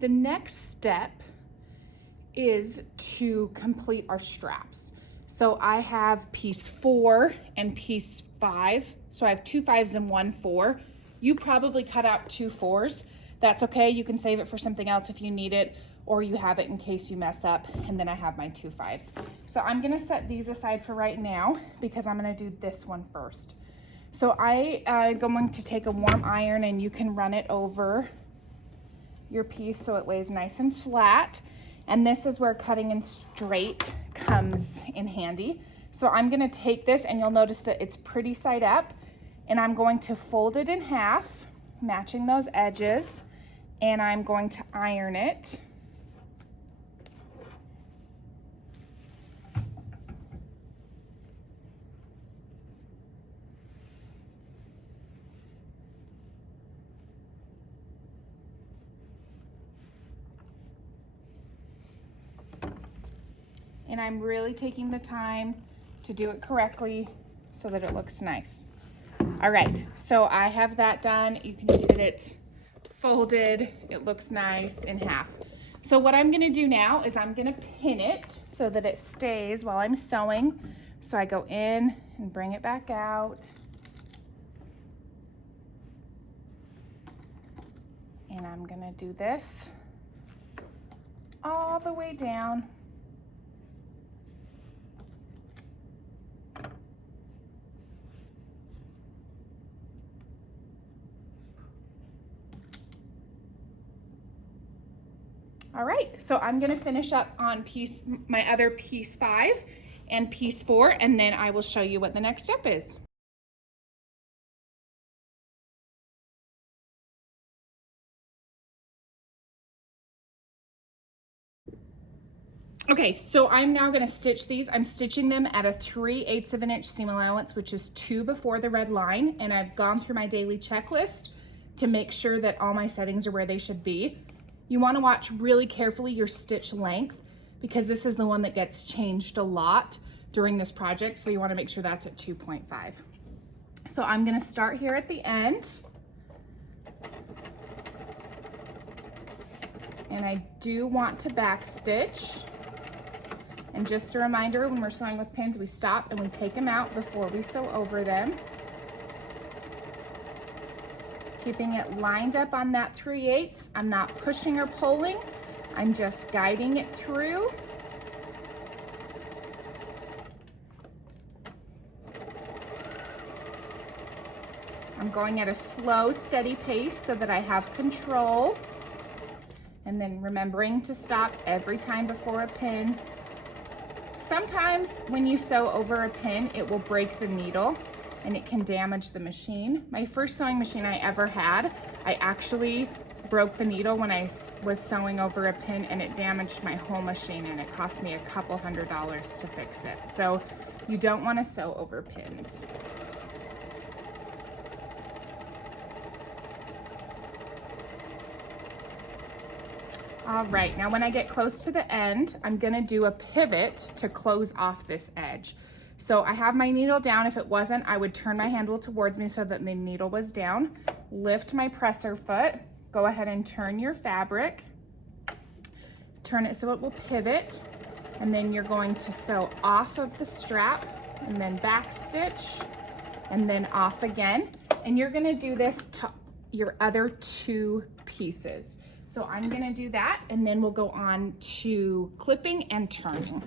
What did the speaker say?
The next step is to complete our straps. So I have piece 4 and piece 5. So I have 2 5s and 1 4. You probably cut out 2 4s. That's okay. You can save it for something else if you need it, or you have it in case you mess up. And then I have my 2 5s. So I'm gonna set these aside for right now because I'm gonna do this one first. So I am going to take a warm iron, and you can run it over your piece so it lays nice and flat. And this is where cutting in straight comes in handy. So I'm gonna take this, and you'll notice that it's pretty side up, and I'm going to fold it in half, matching those edges, and I'm going to iron it. And I'm really taking the time to do it correctly so that it looks nice. All right, so I have that done. You can see that it's folded. It looks nice in half. So what I'm gonna do now is I'm gonna pin it so that it stays while I'm sewing. So I go in and bring it back out. And I'm gonna do this all the way down. All right, so I'm gonna finish up on my other piece 5 and piece 4, and then I will show you what the next step is. Okay, so I'm now gonna stitch these. I'm stitching them at a 3/8 of an inch seam allowance, which is 2 before the red line, and I've gone through my daily checklist to make sure that all my settings are where they should be. You wanna watch really carefully your stitch length because this is the one that gets changed a lot during this project, so you wanna make sure that's at 2.5. So I'm gonna start here at the end. And I do want to back stitch. And just a reminder, when we're sewing with pins, we stop and we take them out before we sew over them. Keeping it lined up on that 3/8. I'm not pushing or pulling. I'm just guiding it through. I'm going at a slow, steady pace so that I have control. And then remembering to stop every time before a pin. Sometimes when you sew over a pin, it will break the needle and it can damage the machine. My first sewing machine I ever had, I actually broke the needle when I was sewing over a pin, and it damaged my whole machine, and it cost me a couple $100 to fix it. So you don't want to sew over pins. All right, now when I get close to the end, I'm gonna do a pivot to close off this edge. So I have my needle down. If it wasn't, I would turn my handle towards me so that the needle was down. Lift my presser foot. Go ahead and turn your fabric. Turn it so it will pivot. And then you're going to sew off of the strap and then back stitch and then off again. And you're gonna do this to your other 2 pieces. So I'm gonna do that, and then we'll go on to clipping and turning.